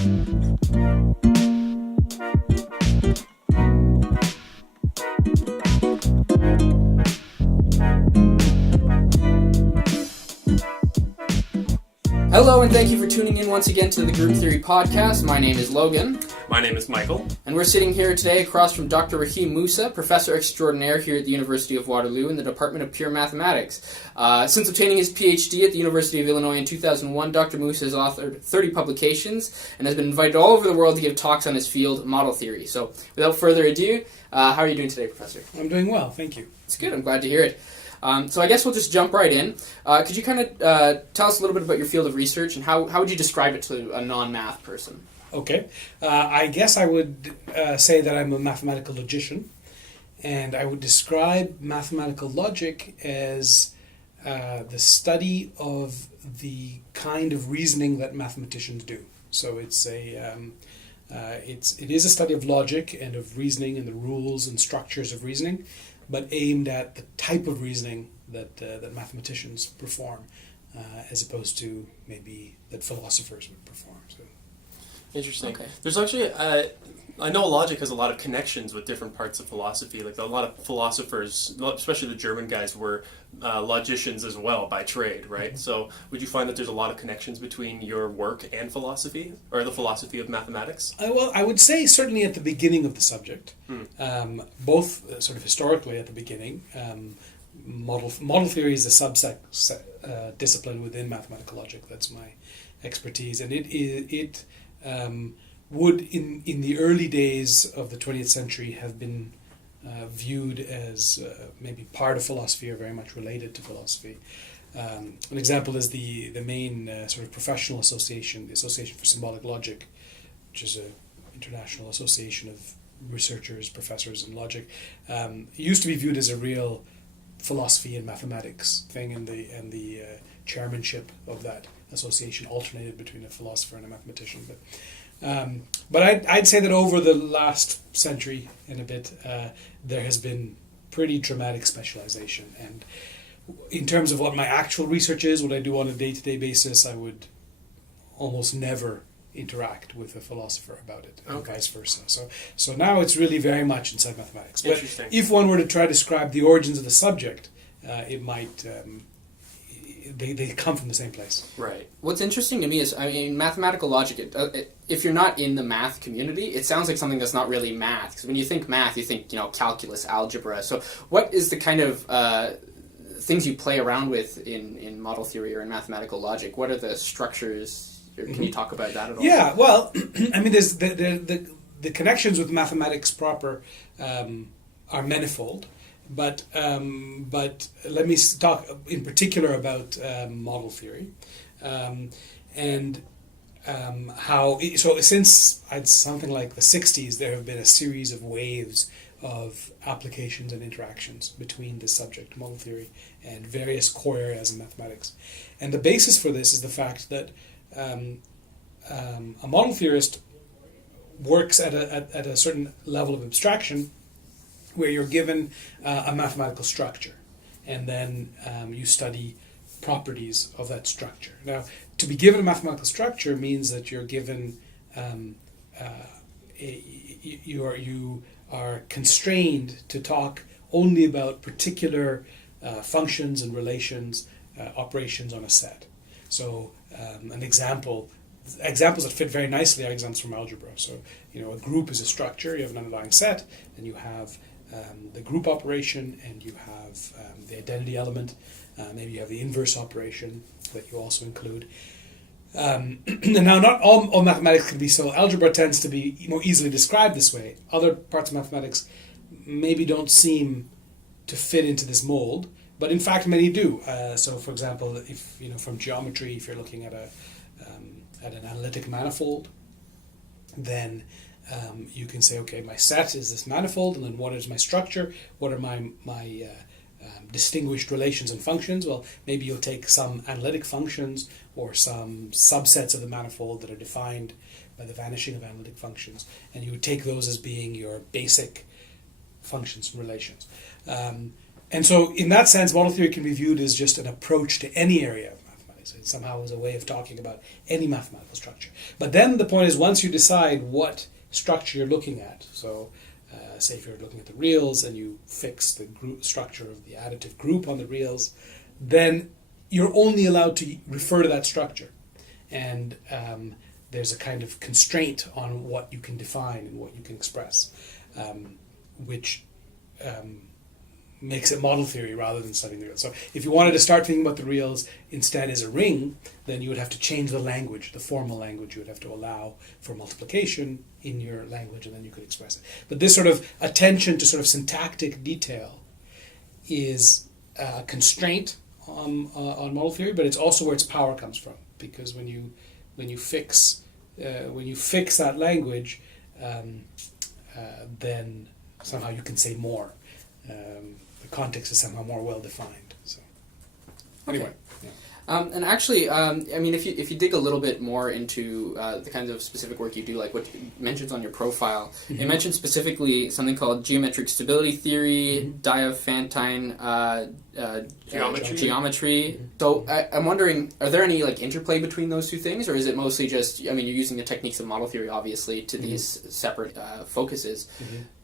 Hello, and thank you for tuning in once again to the Group Theory Podcast. My name is Logan. My name is Michael. And we're sitting here today across from Dr. Rahim Moosa, Professor Extraordinaire here at the University of Waterloo in the Department of Pure Mathematics. Since obtaining his PhD at the University of Illinois in 2001, Dr. Moosa has authored 30 publications and has been invited all over the world to give talks on his field, model theory. So, without further ado, how are you doing today, Professor? I'm doing well, thank you. It's good, I'm glad to hear it. So I guess we'll just jump right in. Could you kind of tell us a little bit about your field of research and how would you describe it to a non-math person? Okay. I guess I would say that I'm a mathematical logician, and I would describe mathematical logic as the study of the kind of reasoning that mathematicians do. So it is a study of logic and of reasoning and the rules and structures of reasoning, but aimed at the type of reasoning that mathematicians perform, as opposed to maybe that philosophers would perform. So. Interesting. Okay. There's actually, I know logic has a lot of connections with different parts of philosophy. Like a lot of philosophers, especially the German guys, were logicians as well by trade, right? Mm-hmm. So would you find that there's a lot of connections between your work and philosophy, or the philosophy of mathematics? Well, I would say certainly at the beginning of the subject, both sort of historically at the beginning. Model theory is a discipline within mathematical logic. That's my expertise, and it would in the early days of the 20th century have been viewed as maybe part of philosophy or very much related to philosophy. An example is the main sort of professional association, the Association for Symbolic Logic, which is an international association of researchers, professors in logic. It used to be viewed as a real philosophy and mathematics thing, and the chairmanship of that association alternated between a philosopher and a mathematician. But I'd say that over the last century and a bit, there has been pretty dramatic specialization. And in terms of what my actual research is, what I do on a day-to-day basis, I would almost never interact with a philosopher about it, and vice versa. So now it's really very much inside mathematics. But if one were to try to describe the origins of the subject, it might... They come from the same place. Right. What's interesting to me is, I mean, mathematical logic, if you're not in the math community, it sounds like something that's not really math. Because when you think math, you think, calculus, algebra. So what is the kind of things you play around with in model theory or in mathematical logic? What are the structures? Can you talk about that at all? Yeah, well, I mean, there's the connections with mathematics proper are manifold. But let me talk in particular about model theory, and how. So since something like the 60s, there have been a series of waves of applications and interactions between this subject, model theory, and various core areas in mathematics. And the basis for this is the fact that a model theorist works at a certain level of abstraction, where you're given a mathematical structure, and then you study properties of that structure. Now, to be given a mathematical structure means that you're given you are constrained to talk only about particular functions and relations, operations on a set. So, examples that fit very nicely are examples from algebra. So, a group is a structure. You have an underlying set, and you have the group operation, and you have the identity element. Maybe you have the inverse operation that you also include. And now, not all mathematics can be so. Algebra tends to be more easily described this way. Other parts of mathematics maybe don't seem to fit into this mold, but in fact many do. So, for example, if from geometry, if you're looking at an analytic manifold, then you can say, okay, my set is this manifold, and then what is my structure? What are my distinguished relations and functions? Well, maybe you'll take some analytic functions or some subsets of the manifold that are defined by the vanishing of analytic functions, and you would take those as being your basic functions and relations. And so in that sense, model theory can be viewed as just an approach to any area of mathematics. So it somehow is a way of talking about any mathematical structure. But then the point is, once you decide what structure you're looking at, so say if you're looking at the reals and you fix the group structure of the additive group on the reals, then you're only allowed to refer to that structure. And there's a kind of constraint on what you can define and what you can express, which makes it model theory rather than studying the reals. So if you wanted to start thinking about the reals instead as a ring, then you would have to change the language, the formal language. You would have to allow for multiplication in your language, and then you could express it. But this sort of attention to sort of syntactic detail is a constraint on model theory, but it's also where its power comes from, because when you fix that language, then somehow you can say more. The context is somehow more well defined. So anyway, okay. And actually, I mean, if you dig a little bit more into the kinds of specific work you do, like what you mentions on your profile, it mentions specifically something called geometric stability theory, Diophantine geometry. So I'm wondering, are there any like interplay between those two things, or is it mostly just? I mean, you're using the techniques of model theory, obviously, to these separate focuses.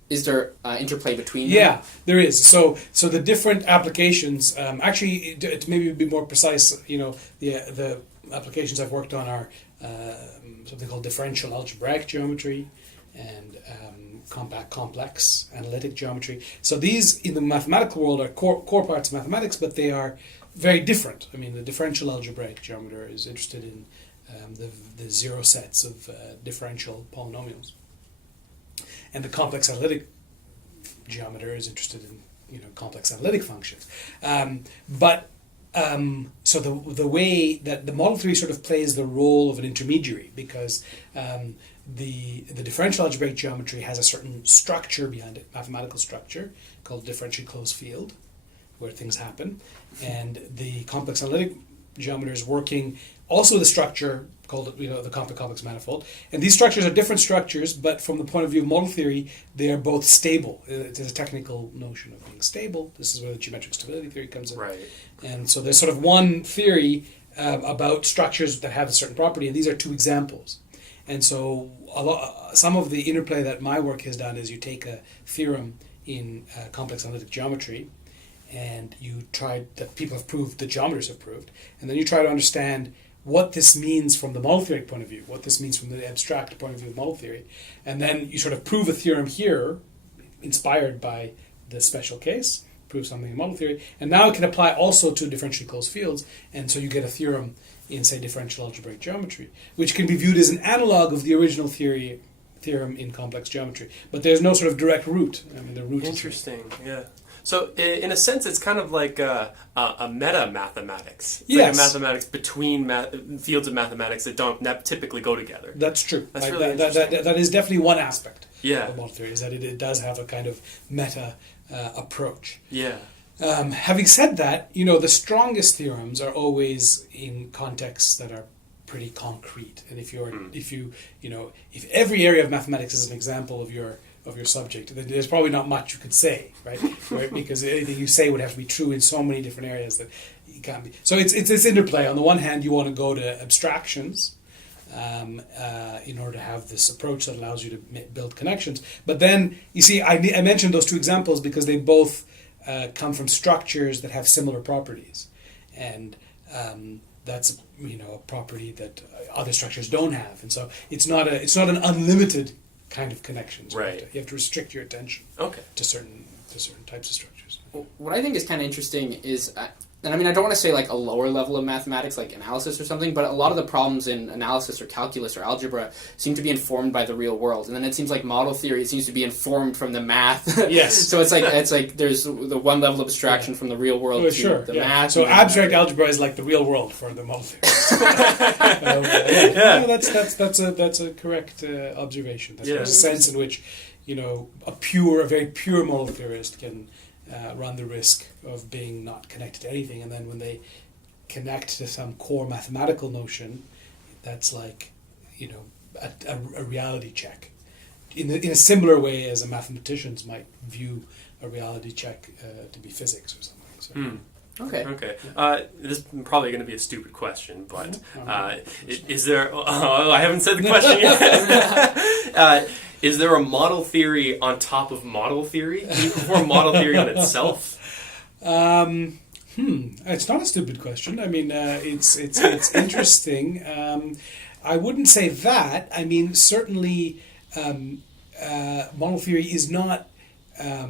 Is there interplay between them? Yeah, there is. So the different applications, actually, to maybe be more precise, the applications I've worked on are something called differential algebraic geometry and complex analytic geometry. So these, in the mathematical world, are core parts of mathematics, but they are very different. I mean, the differential algebraic geometer is interested in the zero sets of differential polynomials. And the complex analytic geometer is interested in complex analytic functions. So the way that the model theory sort of plays the role of an intermediary, because the differential algebraic geometry has a certain structure behind it, mathematical structure called differentially closed field, where things happen, and the complex analytic geometer is working also with a structure called the complex manifold. And these structures are different structures, but from the point of view of model theory, they are both stable. It is a technical notion of being stable. This is where the geometric stability theory comes in. Right. And so there's sort of one theory about structures that have a certain property, and these are two examples. And so some of the interplay that my work has done is you take a theorem in complex analytic geometry, and that people have proved, the geometers have proved, and then you try to understand what this means from the model theory point of view, what this means from the abstract point of view of model theory, and then you sort of prove a theorem here, inspired by the special case, prove something in model theory, and now it can apply also to differentially closed fields, and so you get a theorem in, say, differential algebraic geometry, which can be viewed as an analog of the original theorem in complex geometry, but there's no sort of direct root. I mean, the root Interesting, yeah. So, in a sense, it's kind of like a meta-mathematics. It's yes. like a mathematics between fields of mathematics that don't typically go together. That's true. That's really interesting. That is definitely one aspect Yeah. of model theory, is that it does have a kind of meta approach. Yeah. Having said that, the strongest theorems are always in contexts that are pretty concrete. And if every area of mathematics is an example of your subject, then there's probably not much you could say, right? Because anything you say would have to be true in so many different areas that you can't be. So it's this interplay. On the one hand, you want to go to abstractions in order to have this approach that allows you to build connections. But then, you see, I mentioned those two examples because they both come from structures that have similar properties. And that's a property that other structures don't have. And so it's not an unlimited kind of connections. Right. You have to restrict your attention to certain types of structures. What I think is kind of interesting is, and I mean, I don't want to say like a lower level of mathematics, like analysis or something, but a lot of the problems in analysis or calculus or algebra seem to be informed by the real world. And then it seems like model theory, it seems to be informed from the math. Yes. So it's like there's the one level of abstraction from the real world to the math. So abstract algebra is like the real world for the model theory. That's a correct observation. There's a sense in which a very pure model theorist can run the risk of being not connected to anything, and then when they connect to some core mathematical notion, that's like a reality check in a similar way as a mathematicians might view a reality check to be physics or something. So. Okay. Okay. This is probably going to be a stupid question, but is there... Oh, I haven't said the question yet. Is there a model theory on top of model theory? Can you perform model theory on itself? It's not a stupid question. I mean, it's interesting. I wouldn't say that. I mean, certainly, model theory is not. I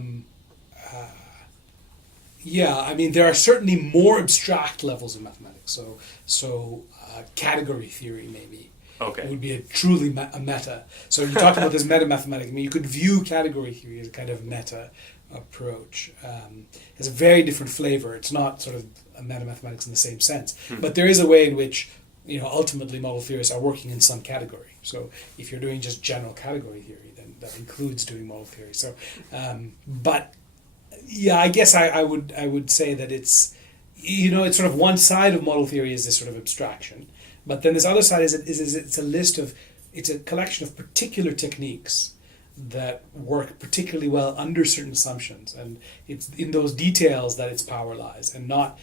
mean, there are certainly more abstract levels of mathematics. So category theory maybe. Okay. Would be a truly a meta. So you talked about this meta mathematics. I mean, you could view category theory as a kind of meta approach. Has a very different flavor. It's not sort of a meta mathematics in the same sense, but there is a way in which ultimately model theorists are working in some category. So if you're doing just general category theory, then that includes doing model theory. So, but yeah, I guess I would say that it's it's sort of one side of model theory is this sort of abstraction. But then this other side is it's a collection of particular techniques that work particularly well under certain assumptions, and it's in those details that its power lies, and not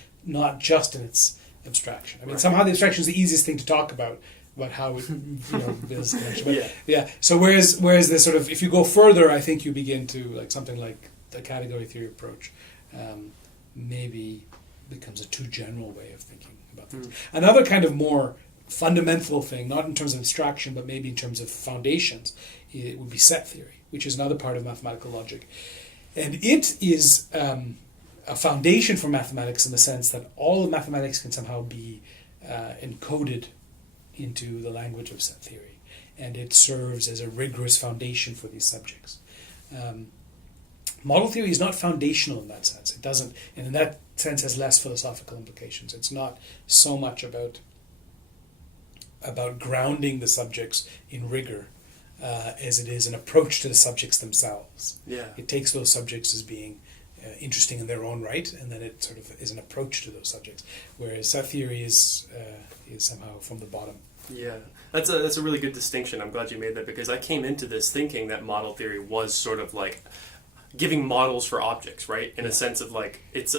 just in its abstraction. I mean, somehow the abstraction is the easiest thing to talk about how it builds connection. But, yeah. So whereas the sort of, if you go further, I think you begin to like something like the category theory approach, maybe becomes a too general way of thinking about things. Another kind of more fundamental thing, not in terms of abstraction, but maybe in terms of foundations, it would be set theory, which is another part of mathematical logic. And it is a foundation for mathematics in the sense that all of mathematics can somehow be encoded into the language of set theory. And it serves as a rigorous foundation for these subjects. Model theory is not foundational in that sense. It doesn't, and in that sense has less philosophical implications. It's not so much about grounding the subjects in rigor as it is an approach to the subjects themselves. Yeah. It takes those subjects as being interesting in their own right, and then it sort of is an approach to those subjects. Whereas set theory is somehow from the bottom. Yeah, that's a really good distinction. I'm glad you made that, because I came into this thinking that model theory was sort of like giving models for objects, right? In a sense of like it's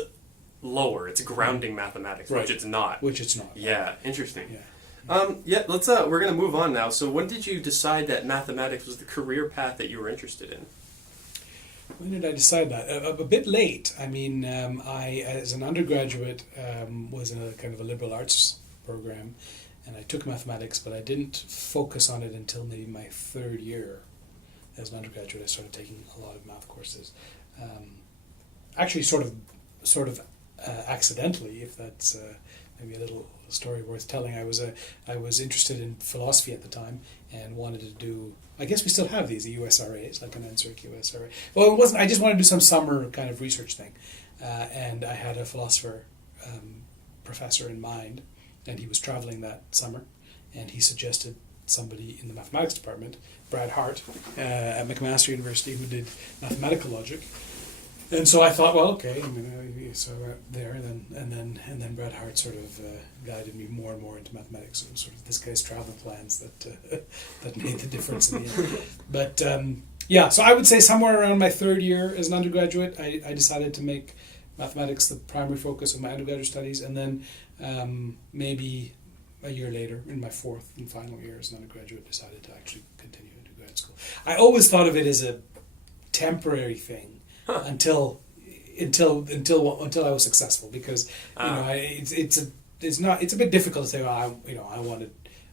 lower, it's grounding mathematics, right. Which it's not. Which it's not. Yeah, interesting. Yeah. Let's we're gonna move on now. So when did you decide that mathematics was the career path that you were interested in? When did I decide that? A bit late. I mean, I, as an undergraduate, was in a kind of a liberal arts program, and I took mathematics, but I didn't focus on it until maybe my third year. As an undergraduate, I started taking a lot of math courses. Actually, sort of accidentally, if that's maybe a little story worth telling. I was interested in philosophy at the time and wanted to do. I guess we still have these, the USRAs, like an NSERC USRA. Well, it wasn't. I just wanted to do some summer kind of research thing, and I had a philosopher professor in mind, and he was traveling that summer, and he suggested somebody in the mathematics department, Brad Hart, at McMaster University, who did mathematical logic. And so I thought, well, okay, so I went there, and then Brad Hart sort of guided me more and more into mathematics, and sort of this guy's travel plans that made the difference in the end. But so I would say somewhere around my third year as an undergraduate, I decided to make mathematics the primary focus of my undergraduate studies, and then maybe a year later, in my fourth and final year as an undergraduate, decided to actually continue into grad school. I always thought of it as a temporary thing. Until I was successful, because it's a bit difficult to say, well, I want to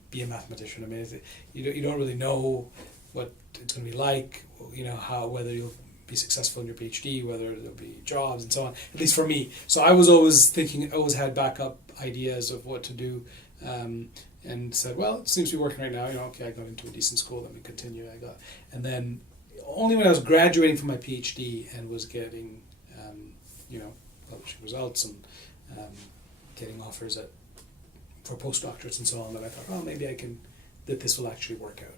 be a mathematician. I mean, you don't really know what it's going to be like, whether you'll be successful in your PhD, whether there'll be jobs and so on. At least for me. So I was always thinking, always had backup ideas of what to do, and said, well, it seems to be working right now. Okay, I got into a decent school. Let me continue. And then. Only when I was graduating from my PhD and was getting, publishing results and getting offers for postdoctorates and so on, that I thought, well, maybe that this will actually work out.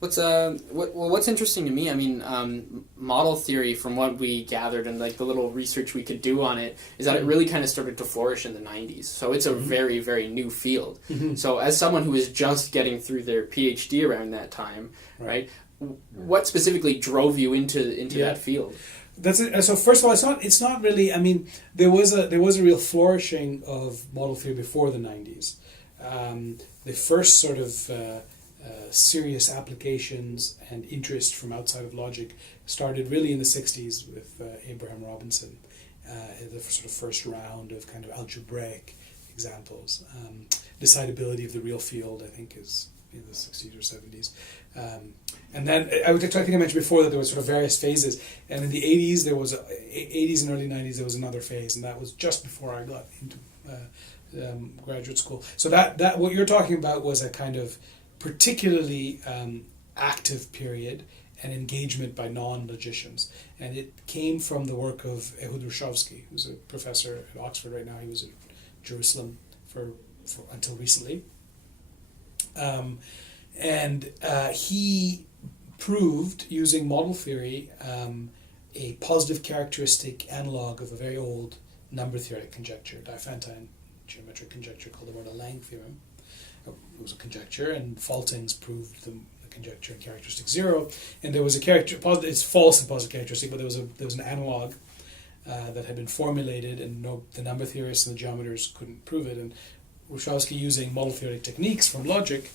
What's interesting to me, I mean, model theory, from what we gathered and like the little research we could do on it, is that it really kind of started to flourish in the 90s. So it's a very, very new field. Mm-hmm. So as someone who was just getting through their PhD around that time, right? What specifically drove you into that field? That's it. So first of all, it's not really. I mean, there was a real flourishing of model theory before the 90s. The first sort of serious applications and interest from outside of logic started really in the 60s with Abraham Robinson, the sort of first round of kind of algebraic examples. Decidability of the real field, I think, is in the 60s or 70s. And then I think I mentioned before that there were sort of various phases, and in the 80s there was 80s and early 90s there was another phase, and that was just before I got into graduate school. So that what you're talking about was a kind of particularly active period and engagement by non-logicians, and it came from the work of Ehud Rushovsky, who's a professor at Oxford right now. He was in Jerusalem for until recently, and he proved using model theory a positive characteristic analog of a very old number theoretic conjecture, Diophantine geometric conjecture called the Mordell-Lang theorem. It was a conjecture, and Faltings proved the conjecture in characteristic 0. And there was a it's false and positive characteristic, but there was an analog that had been formulated, and the number theorists and the geometers couldn't prove it. And Rushovsky, using model theoretic techniques from logic,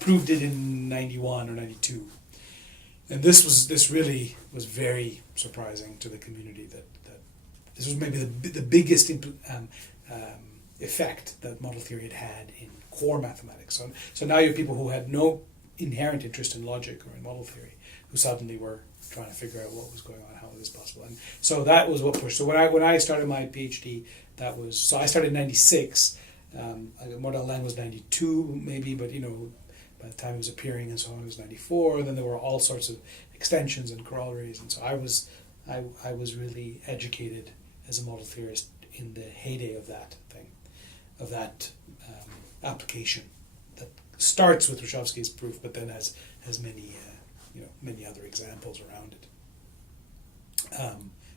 proved it in 91 or 92. And this really was very surprising to the community that this was maybe the biggest effect that model theory had in core mathematics. So now you have people who had no inherent interest in logic or in model theory who suddenly were trying to figure out what was going on, how was this possible. And so that was what pushed. So when I started my PhD, I started in 96. Mordell-Lang was 92 maybe, but by the time it was appearing and so on, it was 94. And then there were all sorts of extensions and corollaries, and so I was really educated as a model theorist in the heyday of that thing, of that application that starts with Rushovsky's proof, but then has many other examples around it.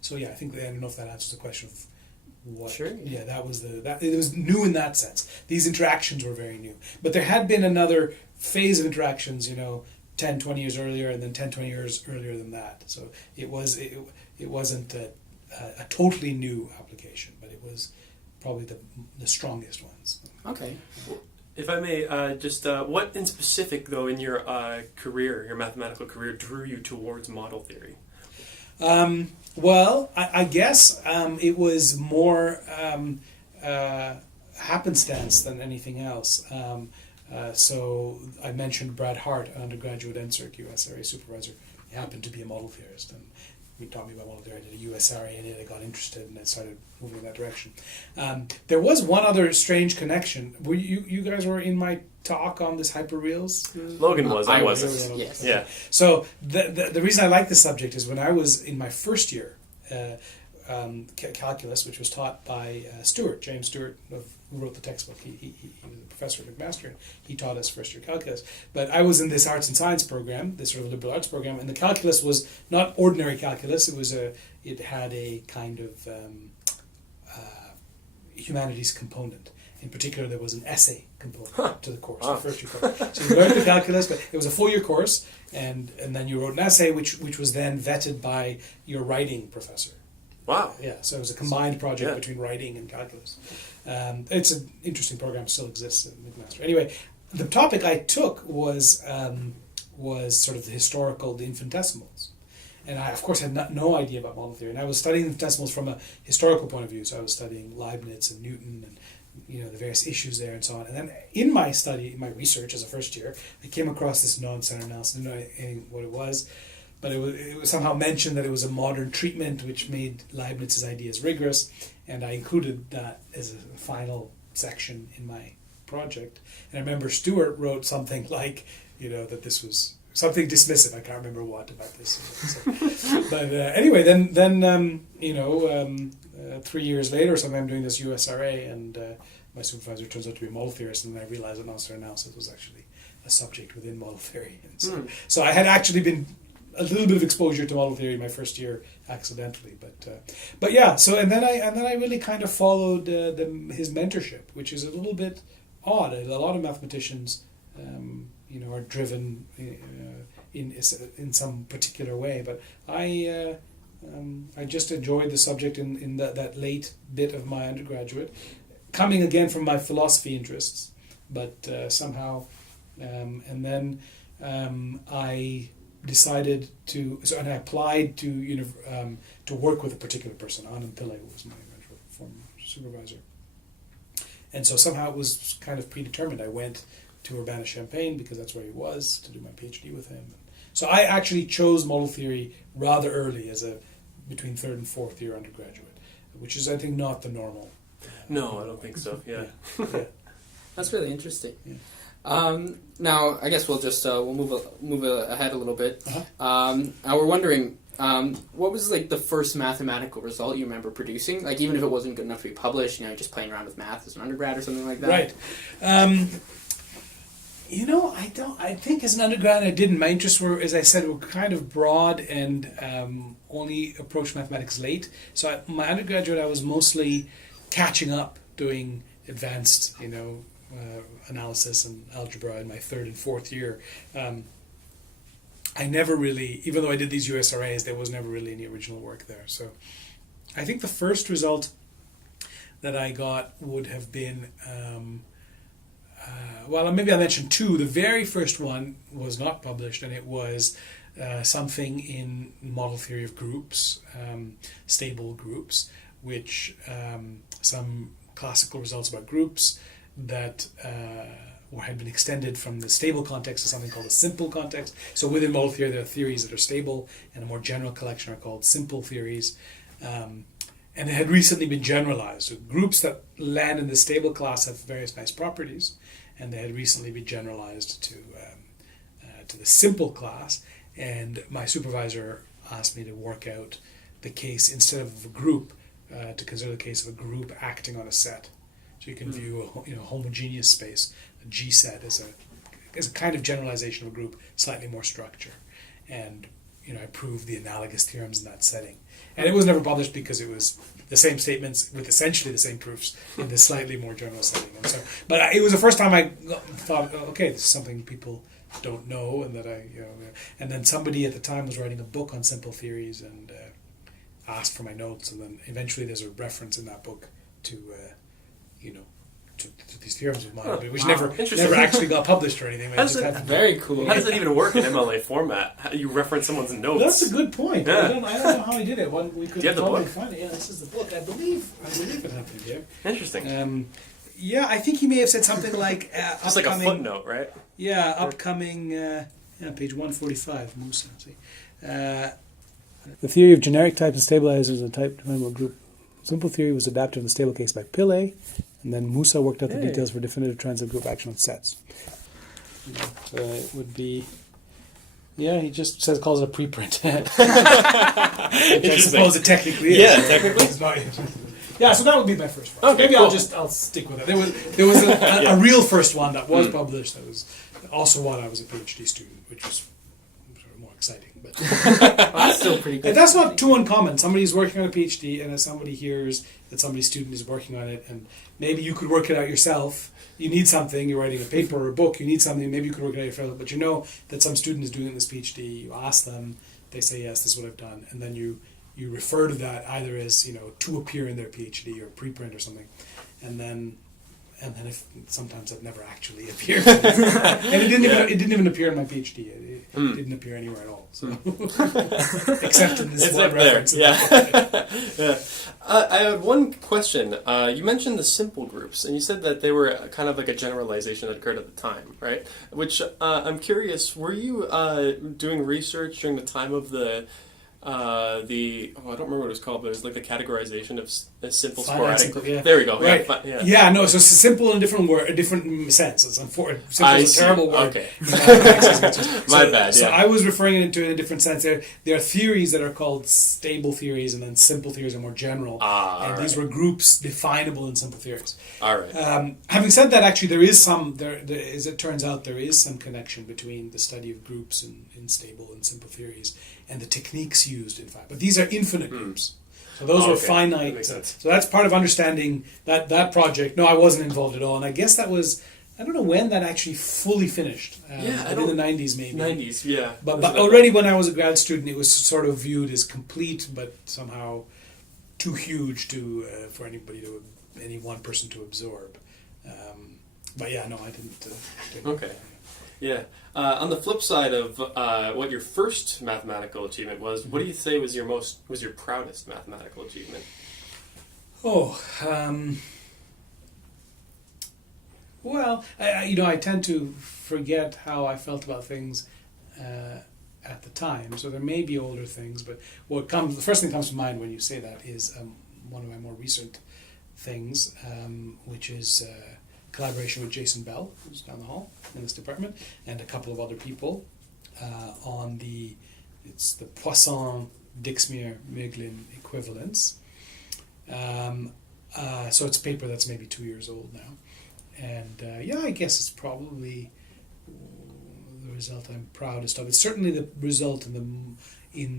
So yeah, I don't know if that answers the question of what. Sure. Yeah, that it was new in that sense. These interactions were very new, but there had been another phase of interactions, 10, 20 years earlier, and then 10, 20 years earlier than that. So it wasn't a totally new application, but it was probably the strongest ones. Okay. If I may, what in specific, though, in your your mathematical career, drew you towards model theory? Well, I guess it was more happenstance than anything else. So I mentioned Brad Hart, an undergraduate NSERC USRA supervisor. He happened to be a model theorist, and he taught me about model theory. I did a USRA in it. I got interested, and I started moving in that direction. There was one other strange connection. Were you guys were in my talk on this hyperreals? Logan was. I wasn't. Yes. Yeah. So the reason I like this subject is when I was in my first year, calculus, which was taught by James Stewart, who wrote the textbook. He was a professor at McMaster. He taught us first year calculus. But I was in this arts and science program, this sort of liberal arts program, and the calculus was not ordinary calculus. It had a kind of humanities component. In particular, there was an essay component to the course, the first year course. So you learned the calculus, but it was a full year course, and then you wrote an essay, which was then vetted by your writing professor. Wow. Yeah, so it was a combined project between writing and calculus. It's an interesting program, still exists at McMaster. Anyway, the topic I took was sort of the infinitesimals. And I, of course, had no idea about model theory. And I was studying infinitesimals from a historical point of view. So I was studying Leibniz and Newton and the various issues there and so on. And then in my research as a first year, I came across this non-center analysis. I didn't know what it was. But it was somehow mentioned that it was a modern treatment which made Leibniz's ideas rigorous, and I included that as a final section in my project. And I remember Stewart wrote something like, that this was something dismissive. I can't remember what about this. So, but anyway, then 3 years later or something, I'm doing this USRA, and my supervisor turns out to be a model theorist, and then I realized that non-center analysis was actually a subject within model theory. And so I had actually been a little bit of exposure to model theory my first year accidentally, but yeah. So and then I really kind of followed his mentorship, which is a little bit odd. A lot of mathematicians, are driven in some particular way, but I I just enjoyed the subject in that late bit of my undergraduate, coming again from my philosophy interests, but somehow, and then I decided and I applied to work with a particular person. Anand Pillai was my former supervisor. And so somehow it was kind of predetermined. I went to Urbana-Champaign because that's where he was, to do my PhD with him. So I actually chose model theory rather early as between third and fourth year undergraduate, which is, I think, not the normal. No, I don't think so. Yeah. That's really interesting. Yeah. Now, I guess we'll just we'll move ahead a little bit. Uh-huh. Now we're wondering, what was like the first mathematical result you remember producing? Like, even if it wasn't good enough to be published, just playing around with math as an undergrad or something like that. Right. I think as an undergrad I didn't. My interests were, as I said, were kind of broad and only approached mathematics late. So my undergraduate, I was mostly catching up, doing advanced, analysis and algebra in my third and fourth year. I never really, even though I did these USRAs, there was never really any original work there. So I think the first result that I got would have been, maybe I mentioned two. The very first one was not published, and it was something in model theory of groups, stable groups, which some classical results about groups that had been extended from the stable context to something called a simple context. So within model theory, there are theories that are stable, and a more general collection are called simple theories. And it had recently been generalized. So groups that land in the stable class have various nice properties, and they had recently been generalized to the simple class. And my supervisor asked me to work out the case, instead of a group, to consider the case of a group acting on a set. So you can view a homogeneous space, a G set, as a kind of generalization of a group, slightly more structure. And I proved the analogous theorems in that setting. And it was never published because it was the same statements with essentially the same proofs in this slightly more general setting. And so, but it was the first time I thought, okay, this is something people don't know, and that and then somebody at the time was writing a book on simple theories and asked for my notes, and then eventually there's a reference in that book to these theorems of mine, which never actually got published or anything. Very cool. How does that even work in MLA format? How do you reference someone's notes? That's a good point. Yeah. I don't know how he did it. We could Do you have the probably book? find it. Yeah, this is the book. I believe it happened here. Interesting. I think he may have said something like Just like a footnote, right? Yeah, upcoming. Page 145. Moosa. The theory of generic types and stabilizers and type definable group. Simple theory was adapted in the stable case by Pillai, and then Moosa worked out the details for definitive transit group action on sets. So it would be. Yeah, he just calls it a preprint. I suppose it technically is. Yeah, technically. It's not. Yeah, so that would be my first one. Okay, maybe cool. I'll stick with it. There was a real first one that was published. That was also while I was a PhD student, which was sort of more exciting. But that's still pretty good. And that's not too uncommon. Somebody's working on a PhD, and as somebody hears that somebody's student is working on it, and maybe you could work it out yourself. You need something. You're writing a paper or a book. You need something. Maybe you could work it out yourself. But you know that some student is doing this PhD. You ask them. They say yes. This is what I've done, and then you refer to that either as to appear in their PhD or preprint or something, and then if sometimes that never actually appeared, and it didn't even appear in my PhD. It didn't appear anywhere at all. So except in this one reference. Yeah. I had one question. You mentioned the simple groups, and you said that they were kind of like a generalization that occurred at the time, right? Which I'm curious. Were you doing research during the time of I don't remember what it was called, but it was like the categorization of simple sporadic. Yeah. There we go. Right. No, so it's simple in a different sense. Simple is a terrible word. Okay. My bad. So I was referring it to in a different sense. There are theories that are called stable theories, and then simple theories are more general. These were groups definable in simple theories. All right. Having said that, actually, there is some. As it turns out, there is some connection between the study of groups in stable and simple theories and the techniques used, in fact. But these are infinite groups. So those were finite. That makes sense. So that's part of understanding that project. No, I wasn't involved at all. And I guess that was I don't know when that actually fully finished. I in the 90s maybe. 90s, yeah. But already when I was a grad student, it was sort of viewed as complete, but somehow too huge for any one person to absorb. But yeah, no, I didn't. Okay. Yeah. On the flip side of what your first mathematical achievement was, what do you say was your proudest mathematical achievement? Well, I tend to forget how I felt about things at the time. So there may be older things, but the first thing that comes to mind when you say that is one of my more recent things, which is collaboration with Jason Bell, who's down the hall in this department, and a couple of other people on the Poisson-Dixmuir-Möglin equivalence. So it's a paper that's maybe 2 years old now. And I guess it's probably the result I'm proudest of. It's certainly the result in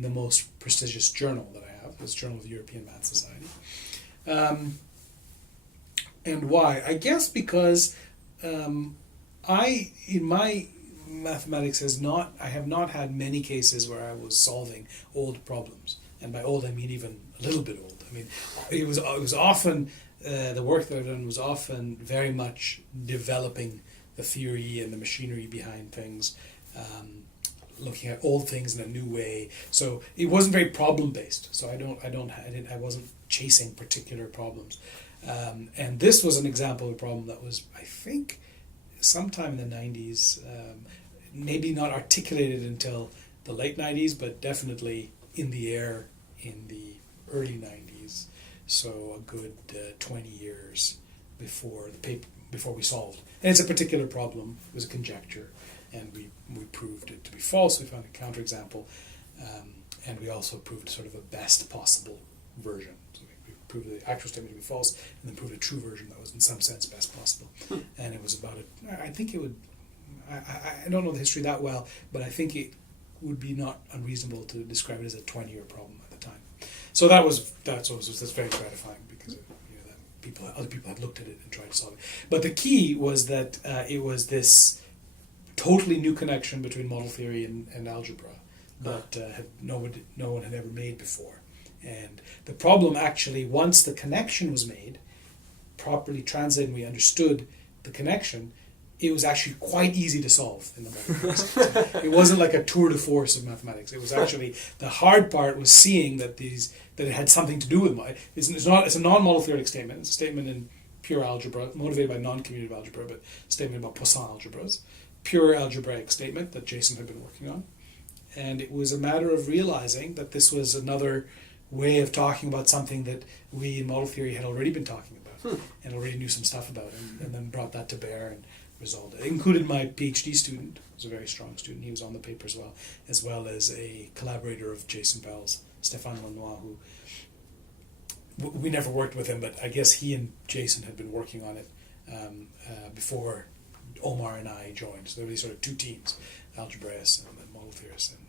the most prestigious journal that I have, this Journal of the European Math Society. And why? I guess because in my mathematics I have not had many cases where I was solving old problems, and by old I mean even a little bit old. I mean, it was often. The work that I've done was often very much developing the theory and the machinery behind things, looking at old things in a new way. So it wasn't very problem based. So I wasn't chasing particular problems. And this was an example of a problem that was, I think, sometime in the 90s, maybe not articulated until the late 90s, but definitely in the air in the early 90s. So a good 20 years before we solved. And it's a particular problem. It was a conjecture, and we proved it to be false. We found a counterexample, and we also proved sort of a best possible version. So we proved the actual statement to be false, and then proved a true version that was in some sense best possible. And it was about I don't know the history that well, but I think it would be not unreasonable to describe it as a 20-year problem at the time. So that's very gratifying because other people had looked at it and tried to solve it. But the key was that it was this totally new connection between model theory and algebra that no one had ever made before. And the problem actually, once the connection was made, properly translated, and we understood the connection, it was actually quite easy to solve in the mathematics. It wasn't like a tour de force of mathematics. It was actually, the hard part was seeing that it had something to do with it's a non-model theoretic statement. It's a statement in pure algebra, motivated by non-commutative algebra, but a statement about Poisson algebras. Pure algebraic statement that Jason had been working on. And it was a matter of realizing that this was another way of talking about something that we in model theory had already been talking about and already knew some stuff about, and then brought that to bear and resolved it. It included my PhD student, who was a very strong student. He was on the paper as well as a collaborator of Jason Bell's, Stéphane Lenoir, who we never worked with him, but I guess he and Jason had been working on it before Omar and I joined. So there were these sort of two teams, algebraists and model theorists, and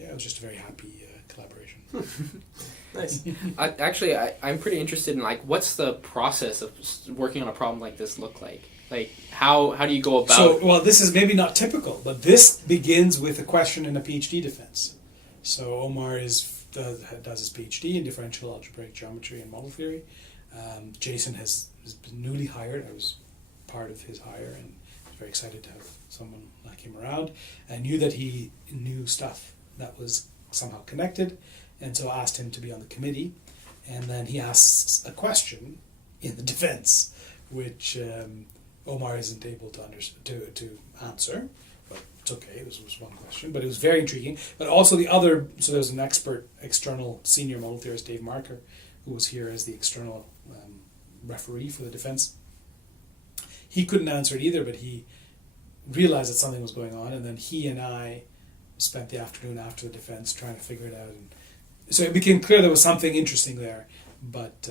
it was just a very happy collaboration. Nice. I'm pretty interested in what's the process of working on a problem like this look like? Like how do you go about? So this is maybe not typical, but this begins with a question in a PhD defense. So Omar does his PhD in differential algebraic geometry and model theory. Jason has been newly hired. I was part of his hire, and was very excited to have someone like him around. I knew that he knew stuff that was somehow connected, and so I asked him to be on the committee. And then he asks a question in the defense, which Omar isn't able to answer, but it's okay. It was one question, but it was very intriguing. But also so there's an expert external senior model theorist, Dave Marker, who was here as the external referee for the defense. He couldn't answer it either, but he realized that something was going on, and then he and I spent the afternoon after the defense trying to figure it out. And so it became clear there was something interesting there, but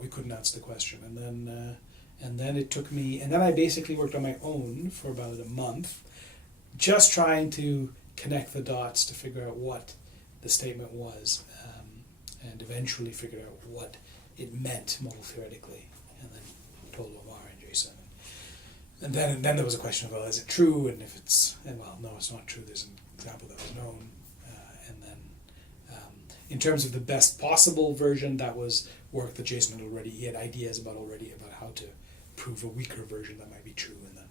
we couldn't answer the question. And then it took me, and then I basically worked on my own for about a month, just trying to connect the dots to figure out what the statement was, and eventually figured out what it meant model theoretically, and then told Omar and Jason. And then there was a question of, well, is it true? And if it's, and well, no, it's not true. There's an example that was known. And then in terms of the best possible version, that was work that Jason had already, he had ideas about how to prove a weaker version that might be true. And then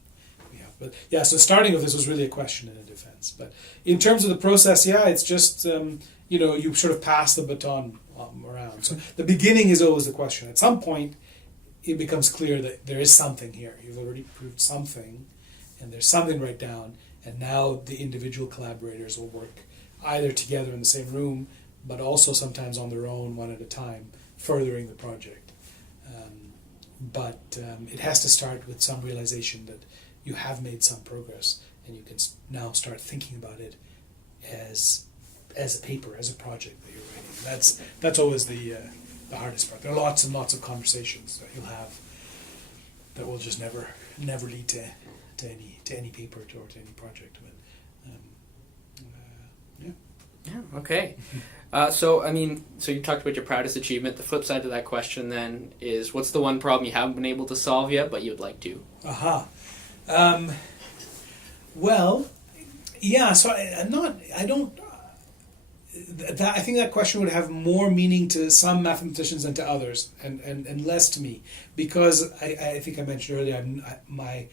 we have, but yeah, so starting with this was really a question and a defense. But in terms of the process, yeah, it's just, you sort of pass the baton around. So the beginning is always the question. At some point, it becomes clear that there is something here. You've already proved something, and there's something to write down, and now the individual collaborators will work either together in the same room, but also sometimes on their own, one at a time, furthering the project. But it has to start with some realization that you have made some progress, and you can now start thinking about it as a paper, as a project that you're writing. That's always the hardest part. There are lots and lots of conversations that you'll have that will just never lead to any paper or to any project. But Yeah. Okay. So you talked about your proudest achievement. The flip side to that question then is, what's the one problem you haven't been able to solve yet, but you'd like to? Well, yeah. So I think that question would have more meaning to some mathematicians than to others, and less to me, because I think I mentioned earlier, my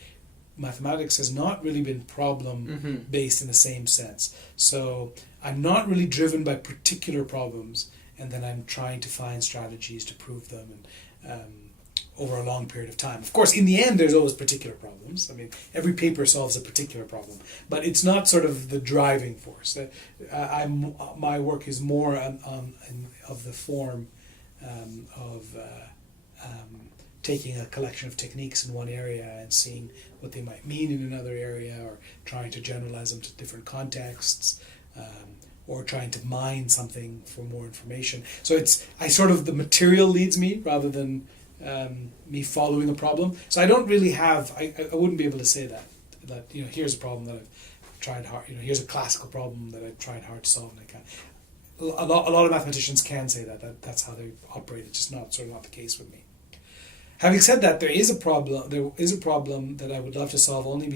mathematics has not really been problem based in the same sense. So I'm not really driven by particular problems, and then I'm trying to find strategies to prove them, and over a long period of time. Of course, in the end, there's always particular problems. I mean, every paper solves a particular problem, but it's not sort of the driving force. My work is more of the form of taking a collection of techniques in one area and seeing what they might mean in another area, or trying to generalize them to different contexts, or trying to mine something for more information. So the material leads me rather than me following a problem. So I don't really have, I wouldn't be able to say that here's a problem that I've tried hard, here's a classical problem that I've tried hard to solve and I can't. A lot of mathematicians can say that's how they operate. It's just not the case with me. Having said that, there is a problem that I would love to solve, only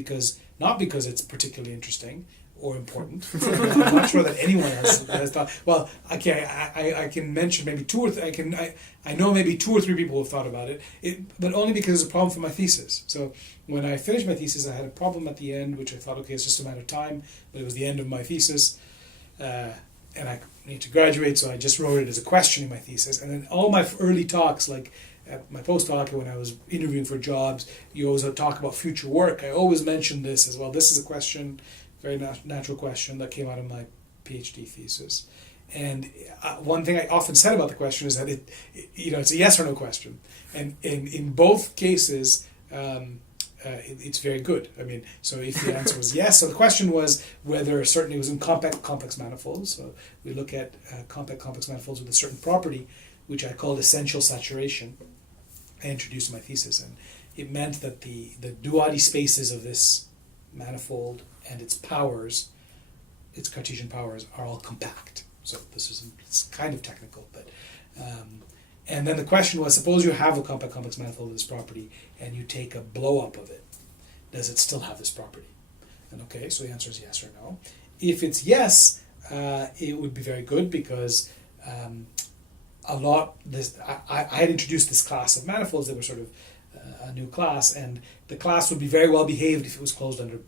not because it's particularly interesting or important. I'm not sure that anyone has thought. Well, I can mention maybe I know maybe 2 or 3 people who have thought about it, but only because it's a problem for my thesis. So when I finished my thesis, I had a problem at the end, which I thought, okay, it's just a matter of time, but it was the end of my thesis, and I need to graduate, so I just wrote it as a question in my thesis. And then all my early talks, like at my postdoc, when I was interviewing for jobs, you always talk about future work. I always mentioned this as well. This is a question, very natural question that came out of my PhD thesis. And one thing I often said about the question is that it's a yes or no question. And in both cases, it's very good. I mean, so if the answer was yes, so the question was whether certainly it was in complex manifolds. So we look at complex manifolds with a certain property, which I called essential saturation. I introduced in my thesis, and it meant that the duality spaces of this manifold and its powers, its Cartesian powers, are all compact. So it's kind of technical, but and then the question was, suppose you have a complex manifold with this property and you take a blow up of it, does it still have this property? And okay, so the answer is yes or no. If it's yes, it would be very good, because I had introduced this class of manifolds that were sort of a new class, and the class would be very well behaved if it was closed under.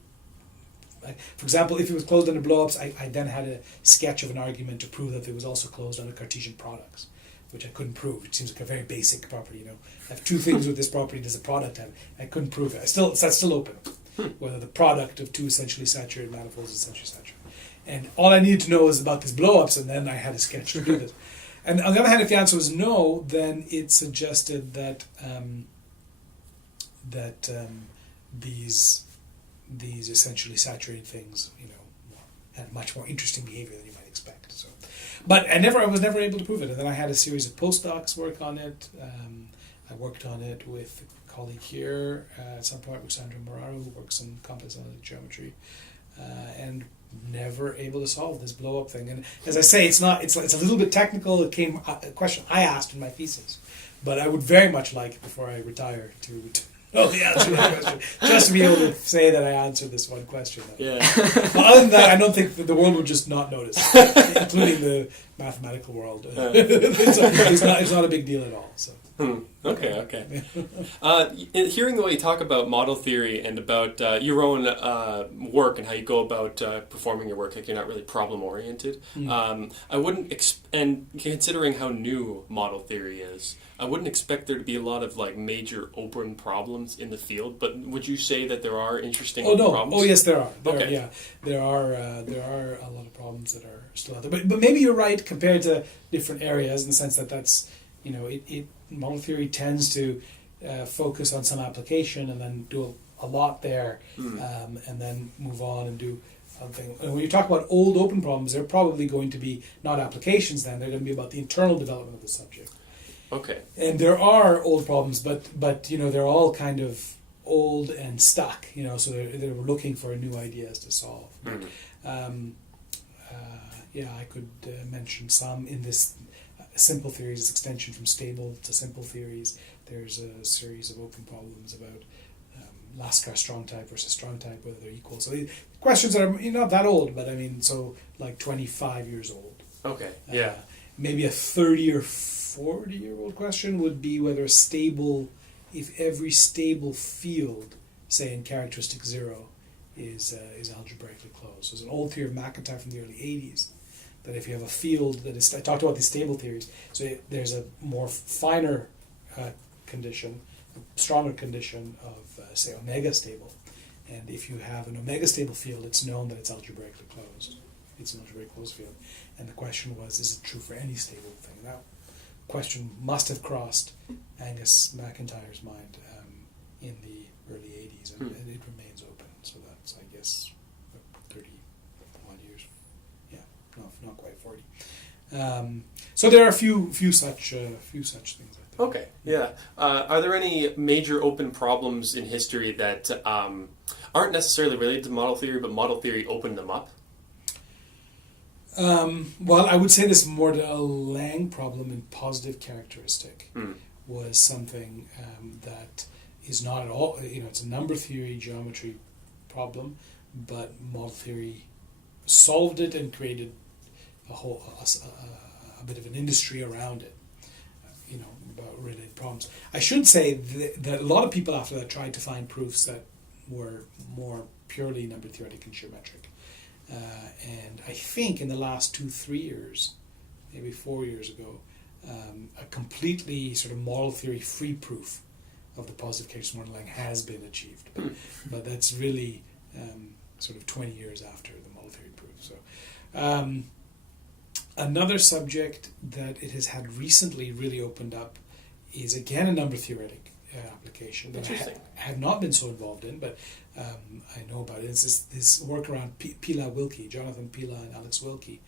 For example, if it was closed under blowups, I then had a sketch of an argument to prove that it was also closed under Cartesian products, which I couldn't prove. It seems like a very basic property. I have 2 things with this property. Does the product have? I couldn't prove it. That's still open. Whether the product of 2 essentially saturated manifolds is essentially saturated. And all I needed to know was about these blowups, and then I had a sketch to do this. And on the other hand, if the answer was no, then it suggested that these essentially saturated things, had much more interesting behavior than you might expect. So, but I was never able to prove it. And then I had a series of postdocs work on it. I worked on it with a colleague here at some point, with Sandra Moraru, who works in complex analytic geometry, and never able to solve this blow up thing. And as I say, it's a little bit technical. It came a question I asked in my thesis, but I would very much like, before I retire, know the answer to that question. Just to be able to say that I answered this one question. Yeah. But other than that, I don't think that the world would just not notice, including the mathematical world. It's not a big deal at all. So. Okay. Hearing the way you talk about model theory and about your own work and how you go about performing your work, like you're not really problem oriented. I wouldn't and considering how new model theory is, I wouldn't expect there to be a lot of like major open problems in the field. But would you say that there are interesting problems? Oh yes, there are. Okay. There are a lot of problems that are still out there. But maybe you're right compared to different areas in the sense that that's model theory tends to focus on some application and then do a lot there, and then move on and do something. And when you talk about old open problems, they're probably going to be not applications then, they're going to be about the internal development of the subject. Okay. And there are old problems, but they're all kind of old and stuck, so they're looking for new ideas to solve. I could mention some in this simple theories, extension from stable to simple theories. There's a series of open problems about Laskar strong type versus strong type, whether they're equal. So the questions are not that old, but like 25 years old. Okay. Yeah. Maybe a 30 or 40-year-old question would be whether if every stable field, say in characteristic 0, is algebraically closed. So there's an old theory of McIntyre from the early 80s. That if you have a field that is, I talked about these stable theories, so there's a more finer condition, a stronger condition of, say, omega stable. And if you have an omega stable field, it's known that it's algebraically closed. It's an algebraically closed field. And the question was, is it true for any stable thing? That question must have crossed Angus McIntyre's mind in the early 80s, and it remains open. So that's, I guess, 30-odd years. Not quite 40. So there are a few such things, I think. Okay, yeah. Are there any major open problems in history that aren't necessarily related to model theory, but model theory opened them up? Well, I would say this more to a Lang problem in positive characteristic was something that is not at all, it's a number theory, geometry problem, but model theory solved it and created a bit of an industry around it, about related problems. I should say that a lot of people after that tried to find proofs that were more purely number theoretic and geometric. And I think in the last 2-3 years, maybe 4 years ago, a completely sort of model theory free proof of the positive case modeling has been achieved. But that's really sort of 20 years after the model theory proof. So another subject that it has had recently really opened up is again a number theoretic application that I have not been so involved in, but I know about it. It's this work around Pila-Wilkie, Jonathan Pila and Alex Wilkie,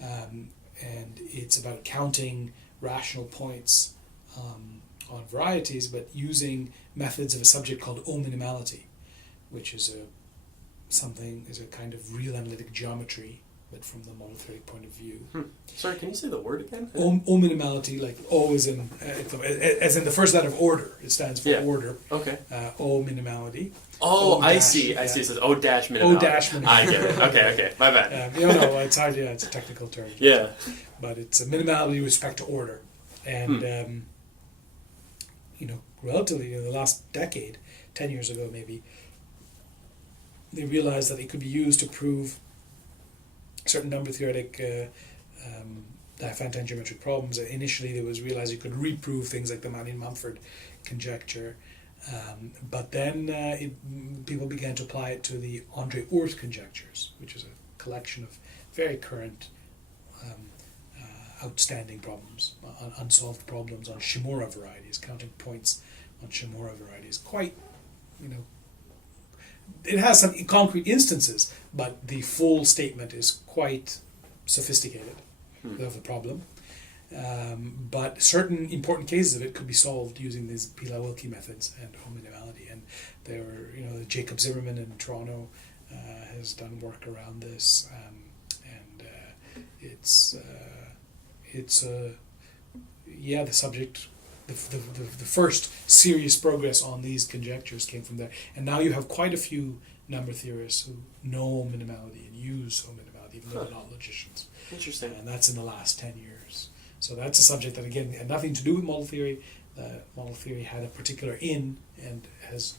and it's about counting rational points on varieties, but using methods of a subject called O-minimality, which is a kind of real analytic geometry, but from the model theoretic point of view. Sorry, can you say the word again? O-minimality, like O is as in the first letter of order. It stands for order. Okay. O-minimality. Oh, I see. I see. It says O-minimality. O-minimality. I get it. Okay. My bad. It's hard. Yeah, it's a technical term. Yeah. But it's a minimality with respect to order, and relatively in the last decade, 10 years ago maybe, they realized that it could be used to prove certain number theoretic Diophantine geometric problems. Initially, it was realized you could reprove things like the Manning-Mumford conjecture, but then people began to apply it to the Andre Oort conjectures, which is a collection of very current outstanding problems, unsolved problems on Shimura varieties, counting points on Shimura varieties. Quite, it has some concrete instances, but the full statement is quite sophisticated of the problem. But certain important cases of it could be solved using these Pila-Wilkie methods and O-minimality. And there were, Jacob Zimmerman in Toronto has done work around this, and the subject the first serious progress on these conjectures came from there. And now you have quite a few number theorists who know minimality and use minimality, even though they're not logicians. Interesting. And that's in the last 10 years. So that's a subject that, again, had nothing to do with model theory. Model theory had a particular in and has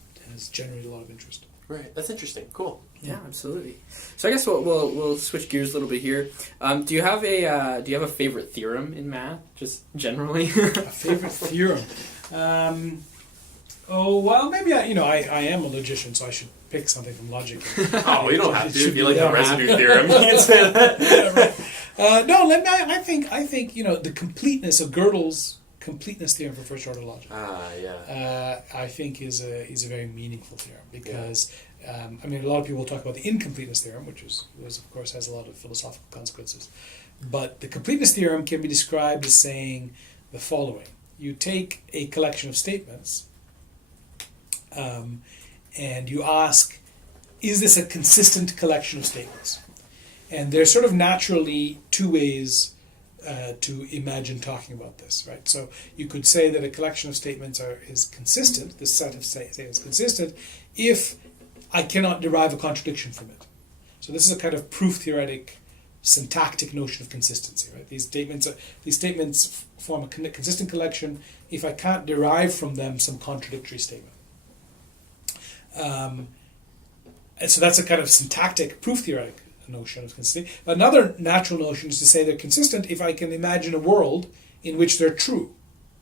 generated a lot of interest. Right. That's interesting. Cool. Yeah, absolutely. So I guess we'll switch gears a little bit here. Do you have a favorite theorem in math, just generally? A favorite theorem? Maybe I am a logician, so I should pick something from logic. Oh, you don't have to. If you like the math. residue theorem, you can say that. Yeah, right. I think the completeness of Gödel's completeness theorem for first order logic. I think is a very meaningful theorem because a lot of people talk about the incompleteness theorem, which of course has a lot of philosophical consequences, but the completeness theorem can be described as saying the following: you take a collection of statements, and you ask, is this a consistent collection of statements? And there's sort of naturally two ways to imagine talking about this, right? So you could say that a collection of statements is consistent, this set of statements is consistent, if I cannot derive a contradiction from it. So this is a kind of proof-theoretic, syntactic notion of consistency, right? These statements form a consistent collection if I can't derive from them some contradictory statement. And so that's a kind of syntactic, proof-theoretic notion of consistency. Another natural notion is to say they're consistent if I can imagine a world in which they're true.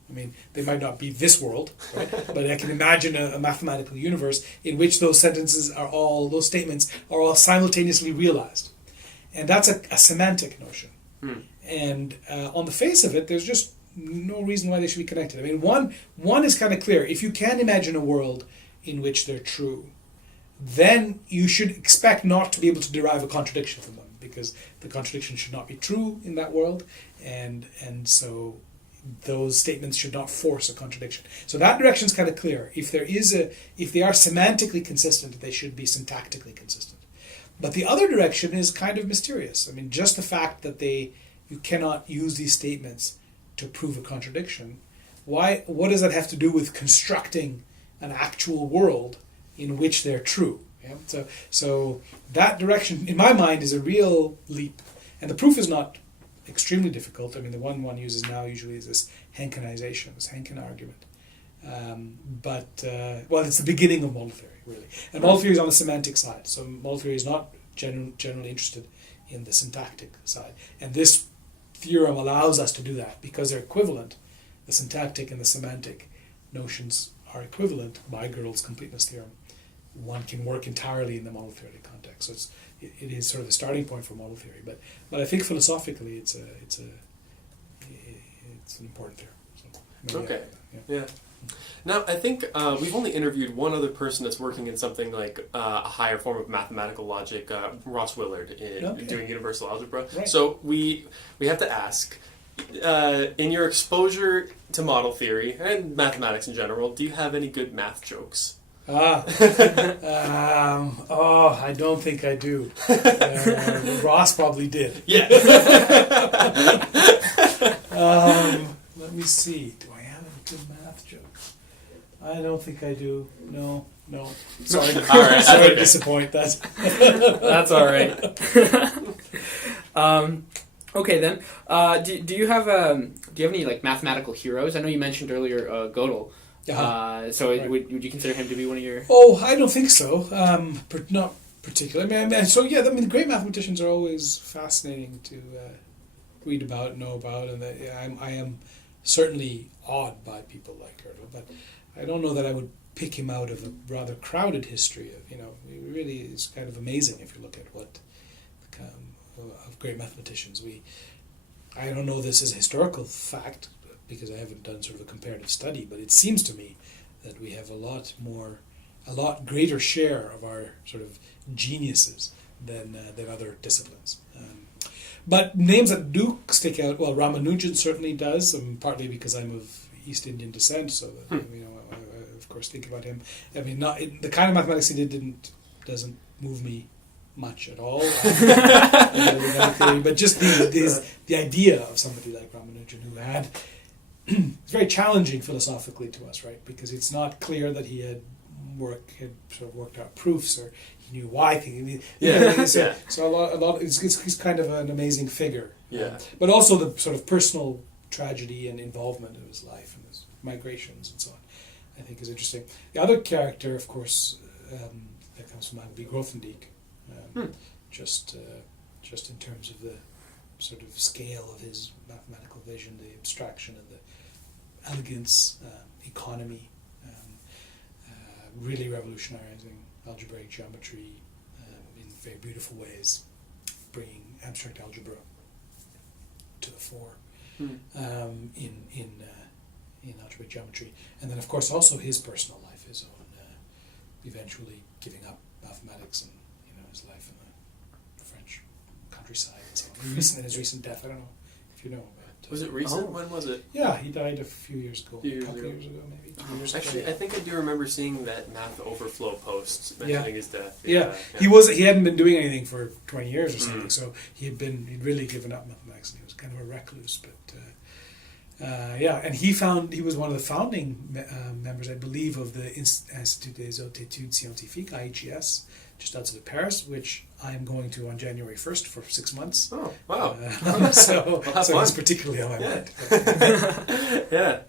They might not be this world, right? But I can imagine a mathematical universe in which those statements are all simultaneously realized. And that's a semantic notion. And on the face of it, there's just no reason why they should be connected. One is kind of clear. If you can imagine a world in which they're true, then you should expect not to be able to derive a contradiction from them, because the contradiction should not be true in that world, and so those statements should not force a contradiction. So that direction is kind of clear. If they are semantically consistent, they should be syntactically consistent. But the other direction is kind of mysterious. Just the fact that you cannot use these statements to prove a contradiction. What does that have to do with constructing an actual world in which they're true? Yeah? So that direction, in my mind, is a real leap. And the proof is not extremely difficult. The one uses now usually is this Henkenization, this Henken argument. It's the beginning of model theory, really. And model theory is on the semantic side. So model theory is not generally interested in the syntactic side. And this theorem allows us to do that because they're equivalent. The syntactic and the semantic notions are equivalent by Gödel's completeness theorem. One can work entirely in the model theory context. So it is sort of the starting point for model theory. But I think philosophically it's an important theorem. So okay. Yeah. Now, I think we've only interviewed one other person that's working in something like a higher form of mathematical logic, Ross Willard, doing universal algebra. Right. So we have to ask, in your exposure to model theory and mathematics in general, do you have any good math jokes? I don't think I do. Ross probably did. Yeah. Let me see. Do I have any good math jokes? I don't think I do. No. Sorry. All right. Sorry to disappoint. That's all right. Okay then. Do you have any like mathematical heroes? I know you mentioned earlier Gödel. So right. Would you consider him to be one of your? Oh, I don't think so. Not particularly. The great mathematicians are always fascinating to read about, know about, and I am certainly awed by people like Gödel, but I don't know that I would pick him out of a rather crowded history of. It really is kind of amazing if you look at what of great mathematicians. I don't know this as a historical fact, because I haven't done sort of a comparative study, but it seems to me that we have a lot greater share of our sort of geniuses than other disciplines. But names that do stick out, well, Ramanujan certainly does, partly because I'm of East Indian descent, so I of course think about him. The kind of mathematics he did doesn't move me much at all. But just the idea of somebody like Ramanujan who had it's very challenging philosophically to us, right? Because it's not clear that he had sort of worked out proofs, or he knew why. So a lot. He's kind of an amazing figure. Yeah. But also the sort of personal tragedy and involvement of his life and his migrations and so on, I think is interesting. The other character, of course, that comes from mind would be Grothendieck. Just in terms of the sort of scale of his mathematical vision, the abstraction and the elegance, economy, really revolutionizing algebraic geometry in very beautiful ways, bringing abstract algebra to the fore in algebraic geometry, and then of course also his personal life, his own eventually giving up mathematics and his life in the French countryside and so on. His recent death, I don't know if you know about. Was it recent? When was it? Yeah, he died a few years ago. Years a couple ago. years ago, maybe. 2 years Actually, ago. I think I do remember seeing that Math Overflow post mentioning his death. Yeah. He hadn't been doing anything for 20 years or something, so he'd really given up mathematics, and he was kind of a recluse. But and he was one of the founding members, I believe, of the Institut des Hautes Études Scientifiques, IHES, just outside of Paris, which I'm going to on January 1st for 6 months. Oh, wow. So fun. it's particularly on my mind. Yeah.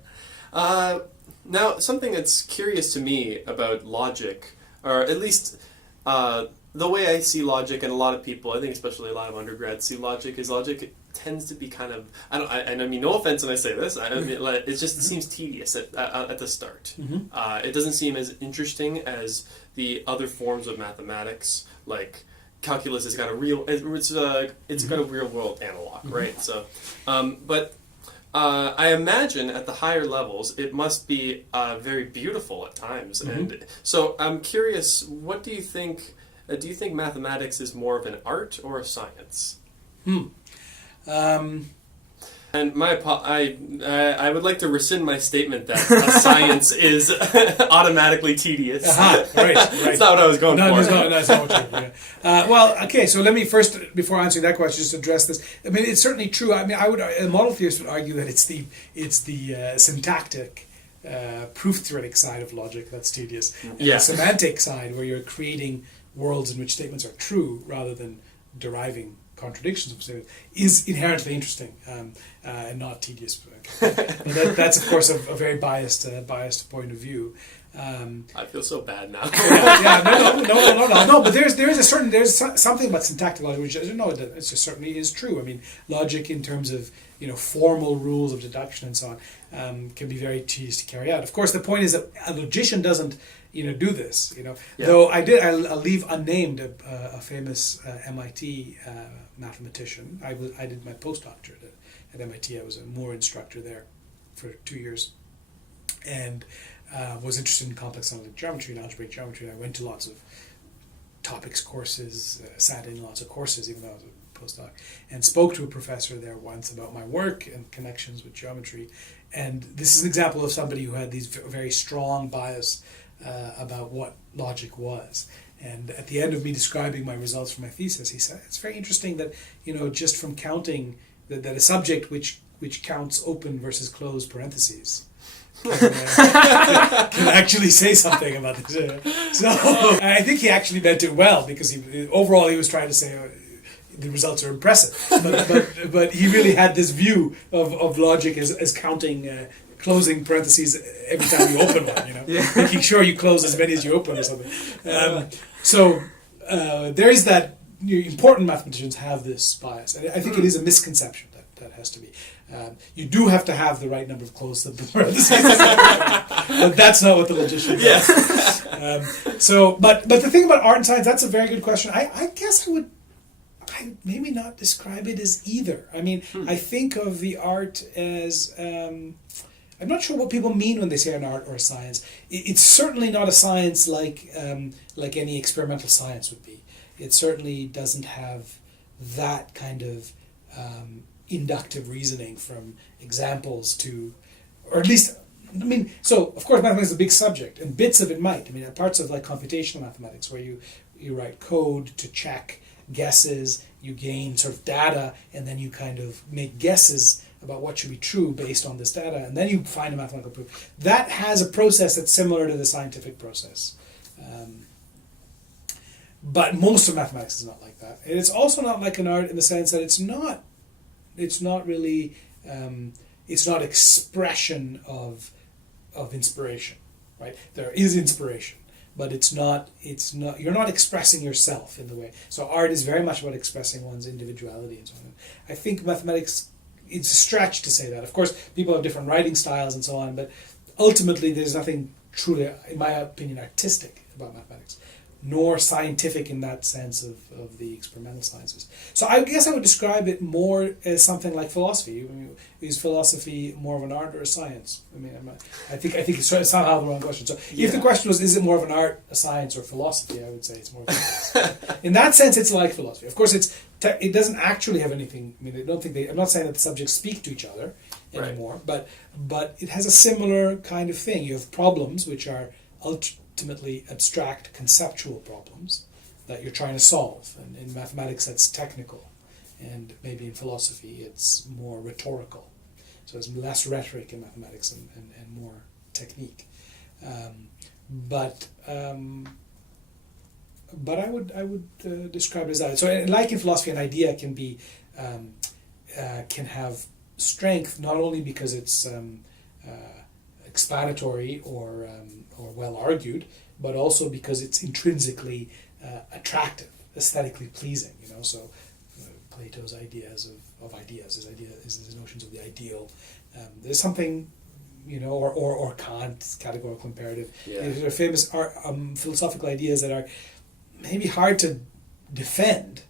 Now, something that's curious to me about logic, or at least the way I see logic, and a lot of people, I think especially a lot of undergrads see logic, is logic tends to be kind of, I mean no offense when I say this, it just seems tedious at the start. It doesn't seem as interesting as the other forms of mathematics, like calculus is kind of real, it's kind of real world analog, right? So, but I imagine at the higher levels it must be very beautiful at times, and so I'm curious, what do you think? Do you think mathematics is more of an art or a science? And I would like to rescind my statement that a science is automatically tedious. Right. That's not what I was going for. No, that's not what you're well, okay, so let me first, before answering that question, just address this. I mean, it's certainly true. I mean, a model theorist would argue that it's the syntactic, proof-theoretic side of logic that's tedious. And the semantic side, where you're creating worlds in which statements are true rather than deriving contradictions of statements, is inherently interesting and not tedious. That's of course a very biased point of view. I feel so bad now. No. But there's something about syntactic logic which it just certainly is true. I mean, logic in terms of formal rules of deduction and so on can be very tedious to carry out. Of course, the point is that a logician doesn't do this. Though I'll leave unnamed a famous MIT mathematician. I did my postdoctorate at MIT. I was a Moore instructor there for 2 years, and was interested in complex analytic geometry and algebraic geometry. I went to lots of topics courses, sat in lots of courses, even though I was a postdoc, and spoke to a professor there once about my work and connections with geometry. And this is an example of somebody who had these very strong bias about what logic was. And at the end of me describing my results for my thesis, he said, it's very interesting that, just from counting that a subject which counts open versus closed parentheses can actually say something about this. So I think he actually meant it well, because overall he was trying to say the results are impressive. But he really had this view of logic as counting closing parentheses every time you open one, making sure you close as many as you open or something. So there is that. Important mathematicians have this bias, and I think it is a misconception that has to be. You do have to have the right number of closed parentheses, but that's not what the logician does. But the thing about art and science, that's a very good question. I guess I would maybe not describe it as either. I mean, I think of the art as I'm not sure what people mean when they say an art or a science. It's certainly not a science like any experimental science would be. It certainly doesn't have that kind of inductive reasoning from examples to, or at least, I mean, so of course mathematics is a big subject, and bits of it might. I mean, parts of like computational mathematics where you write code to check guesses, you gain sort of data, and then you kind of make guesses about what should be true based on this data, and then you find a mathematical proof. That has a process that's similar to the scientific process. But most of mathematics is not like that. And it's also not like an art in the sense that it's not really, it's not expression of inspiration, right? There is inspiration, but it's not, you're not expressing yourself in the way. So art is very much about expressing one's individuality and so on. I think mathematics, it's a stretch to say that. Of course, people have different writing styles and so on, but ultimately there's nothing truly, in my opinion, artistic about mathematics, nor scientific in that sense of the experimental sciences. So I guess I would describe it more as something like philosophy. I mean, is philosophy more of an art or a science? I mean, I think it's somehow the wrong question. So if the question was, is it more of an art, a science, or philosophy, I would say it's more of a science. In that sense, it's like philosophy. Of course, it doesn't actually have anything. I mean, I'm not saying that the subjects speak to each other anymore, but it has a similar kind of thing. You have problems which are ultimately abstract conceptual problems that you're trying to solve, and in mathematics that's technical, and maybe in philosophy it's more rhetorical. So there's less rhetoric in mathematics and more technique. But I would describe it as that. So like in philosophy, an idea can be can have strength not only because it's explanatory or well argued, but also because it's intrinsically attractive, aesthetically pleasing. So Plato's ideas of ideas, his notions of the ideal. There's something, or Kant's categorical imperative. There are famous philosophical ideas that are maybe hard to defend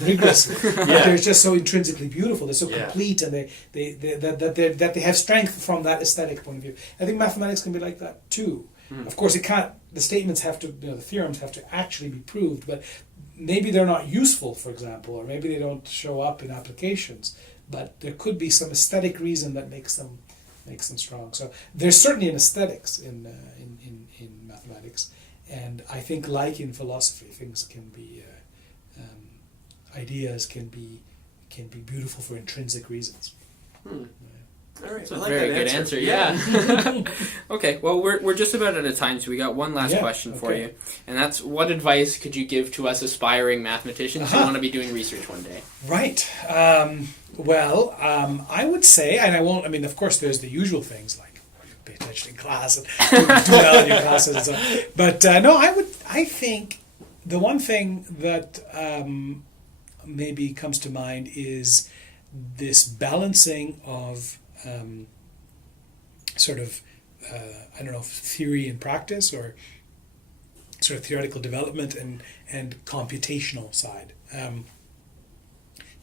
rigorously. They're just so intrinsically beautiful. They're so complete, and they have strength from that aesthetic point of view. I think mathematics can be like that too. Of course, it can't. The statements have to, the theorems have to actually be proved, but maybe they're not useful, for example, or maybe they don't show up in applications. But there could be some aesthetic reason that makes them strong. So there's certainly an aesthetics in mathematics, and I think, like in philosophy, things can be ideas can be beautiful for intrinsic reasons. All right, that's a very good answer. Yeah. Okay, well, we're just about out of time, so we got one last question for you, and that's, what advice could you give to us aspiring mathematicians who want to be doing research one day? Right. I would say, and I won't. I mean, of course, there's the usual things like pay attention in class and do well in your classes and so on. But no, I think the one thing that maybe comes to mind is this balancing of theory and practice, or sort of theoretical development and computational side.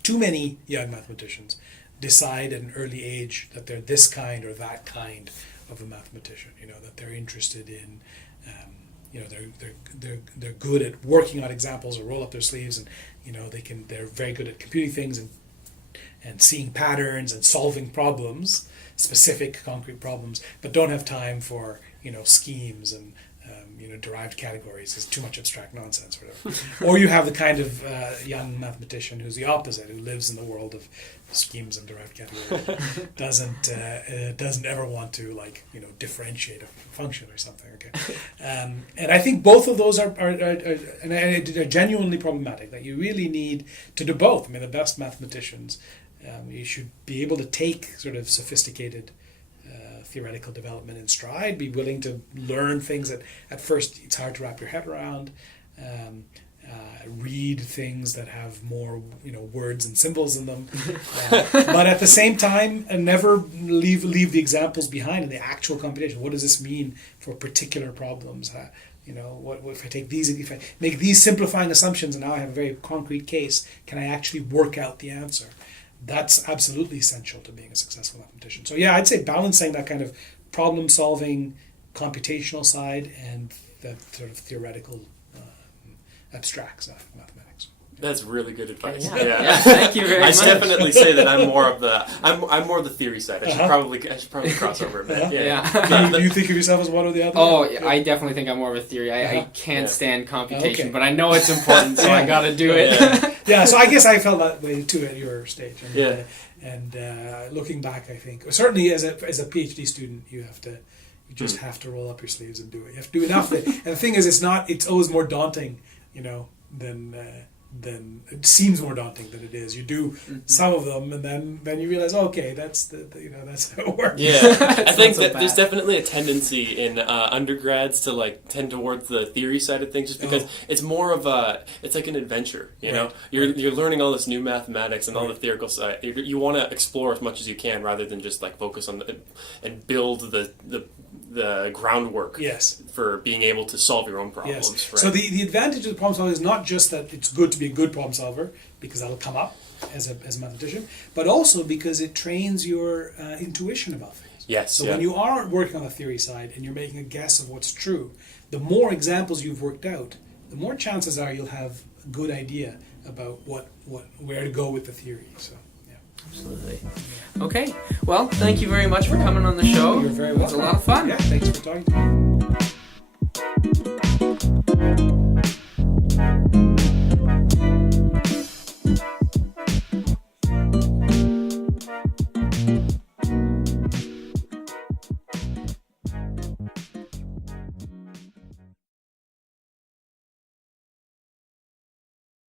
Too many young mathematicians decide at an early age that they're this kind or that kind of a mathematician. That they're interested in. They're good at working on examples or roll up their sleeves, and they're very good at computing things and seeing patterns and solving problems, specific concrete problems, but don't have time for schemes and derived categories. Is too much abstract nonsense, whatever. Or you have the kind of young mathematician who's the opposite, who lives in the world of schemes and derived categories, doesn't ever want to differentiate a function or something. Okay, and I think both of those are genuinely problematic. That you really need to do both. I mean, the best mathematicians, you should be able to take sort of sophisticated theoretical development in stride, be willing to learn things that at first it's hard to wrap your head around, read things that have more words and symbols in them, but at the same time never leave the examples behind in the actual computation. What does this mean for particular problems? What if I take these, if I make these simplifying assumptions, and now I have a very concrete case, can I actually work out the answer? That's absolutely essential to being a successful mathematician. So yeah, I'd say balancing that kind of problem-solving, computational side and that sort of theoretical, abstract side of mathematics. That's really good advice. Yeah. Yeah, thank you very I much. definitely say that I'm more of the theory side. I should probably cross over a bit. Yeah. Do you think of yourself as one or the other? Oh, I definitely think I'm more of a theory. I can't stand computation, but I know it's important, so I got to do it. Yeah, so I guess I felt that way too at your stage. And, And looking back, I think certainly as a PhD student, you just have to roll up your sleeves and do it. You have to do enough of it. And the thing is, it's always more daunting, than it seems more daunting than it is. You do some of them, and then you realize, okay, that's that's how it works. Yeah, I think that there's definitely a tendency in undergrads to tend towards the theory side of things, just because it's more of it's like an adventure. You know, you're learning all this new mathematics and all the theoretical side. You want to explore as much as you can, rather than just focus on and build the groundwork for being able to solve your own problems. Yes. Right? So the advantage of the problem solving is not just that it's good to be a good problem solver, because that'll come up as a mathematician, but also because it trains your intuition about things. Yes. So when you are working on the theory side and you're making a guess of what's true, the more examples you've worked out, the more chances are you'll have a good idea about where to go with the theory. So. Absolutely. Okay. Well, thank you very much for coming on the show. You're very welcome. It was a lot of fun. Yeah, thanks for talking to me.